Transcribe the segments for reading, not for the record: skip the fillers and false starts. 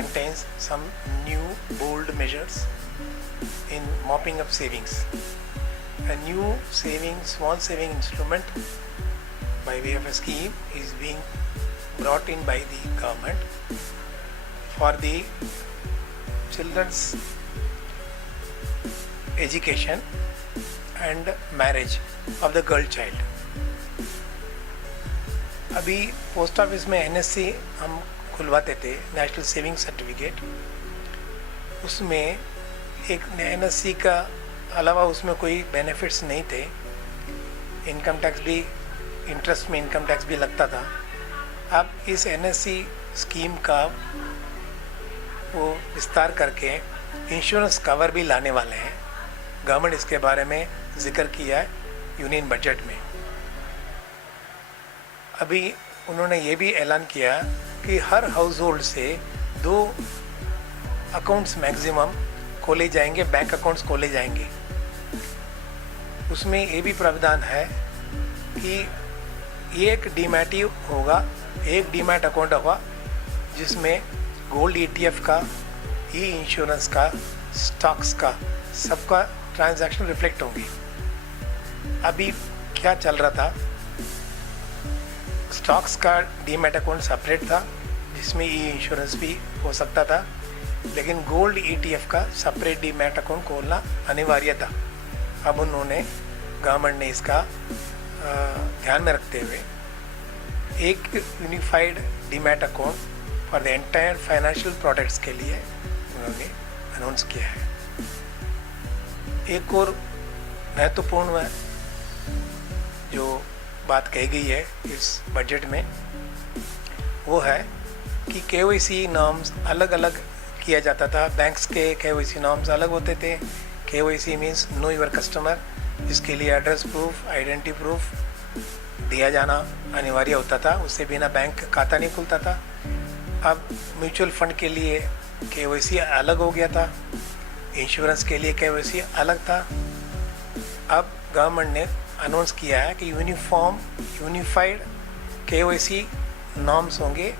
contains some new bold measures in mopping up savings. A new small saving instrument by way of a scheme is being brought in by the government for the children's education and marriage of the girl child. अभी post office में NSC हम खुलवाते थे, national saving certificate. उसमें एक NSC का अलावा उसमें कोई बेनिफिट्स नहीं थे। इनकम टैक्स भी, इंटरेस्ट में इनकम टैक्स भी लगता था। अब इस एनएससी स्कीम का वो विस्तार करके इंश्योरेंस कवर भी लाने वाले हैं। गवर्नमेंट इसके बारे में जिक्र किया है यूनियन बजट में। अभी उन्होंने ये भी ऐलान किया कि हर हाउस होल्ड से 2 अकाउंट्स मैक्सिमम खोले जाएंगे, बैंक अकाउंट्स खोले जाएंगे। उसमें ये भी प्रावधान है कि एक डीमैट होगा, एक डीमैट अकाउंट होगा जिसमें गोल्ड ETF का, ई इंश्योरेंस का, स्टॉक्स का, सबका ट्रांजैक्शन रिफ्लेक्ट होंगे। अभी क्या चल रहा था, स्टॉक्स का डीमैट अकाउंट सेपरेट था जिसमें ई इंश्योरेंस भी हो सकता था, लेकिन गोल्ड ETF का सेपरेट डीमैट अकाउंट खोलना अनिवार्य था। अब उन्होंने, गवर्नमेंट ने इसका ध्यान में रखते हुए एक unified demat account for the entire financial products के लिए उन्होंने अनाउंस किया है। एक और महत्वपूर्ण जो बात कही गई है इस बजट में वो है कि KYC नॉर्म्स अलग अलग किया जाता था। बैंक्स के KYC नॉर्म्स अलग होते थे। KYC means know your customer, इसके लिए एड्रेस प्रूफ, आइडेंटिटी प्रूफ दिया जाना अनिवार्य होता था, उससे बिना बैंक खाता नहीं खुलता था। अब म्यूचुअल फंड के लिए KYC अलग हो गया था, इंश्योरेंस के लिए KYC अलग था। अब गवर्नमेंट ने अनाउंस किया है कि यूनिफाइड KYC नॉर्म्स होंगे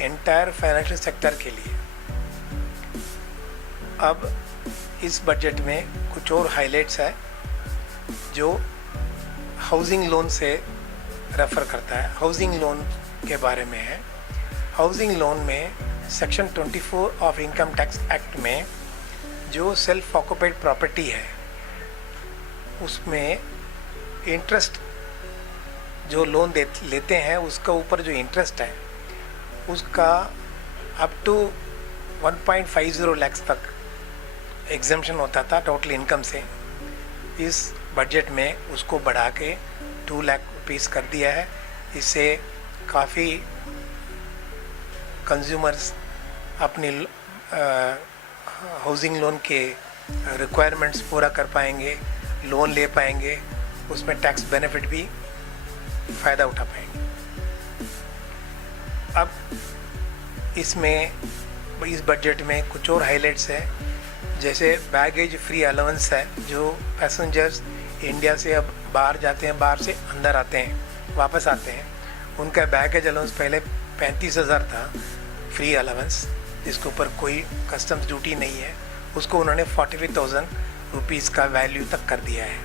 एंटायर फाइनेंशियल सेक्टर के लिए। अब इस बजट में कुछ और हाइलाइट्स है जो हाउसिंग लोन से रेफर करता है। हाउसिंग लोन के बारे में है। हाउसिंग लोन में section 24 of income tax act में जो सेल्फ ऑक्यूपाइड प्रॉपर्टी है उसमें इंटरेस्ट जो लोन लेते हैं उसका ऊपर जो इंटरेस्ट है उसका अप टू 1.50 लाख तक एग्जम्पशन होता था टोटल इनकम से। इस बजट में उसको बढ़ा के 2 लाख रुपीस कर दिया है। इससे काफ़ी कंज्यूमर्स अपनी हाउसिंग लोन के रिक्वायरमेंट्स पूरा कर पाएंगे, लोन ले पाएंगे, उसमें टैक्स बेनिफिट भी फ़ायदा उठा पाएंगे। अब इस बजट में कुछ और हाइलाइट्स है, जैसे बैगेज फ्री अलाउंस है। जो पैसेंजर्स इंडिया से अब बाहर जाते हैं, बाहर से अंदर आते हैं, वापस आते हैं, उनका बैगेज अलाउंस पहले 35,000 था फ्री अलाउंस, जिसके ऊपर कोई कस्टम्स ड्यूटी नहीं है, उसको उन्होंने 45,000 रुपीज़ का वैल्यू तक कर दिया है।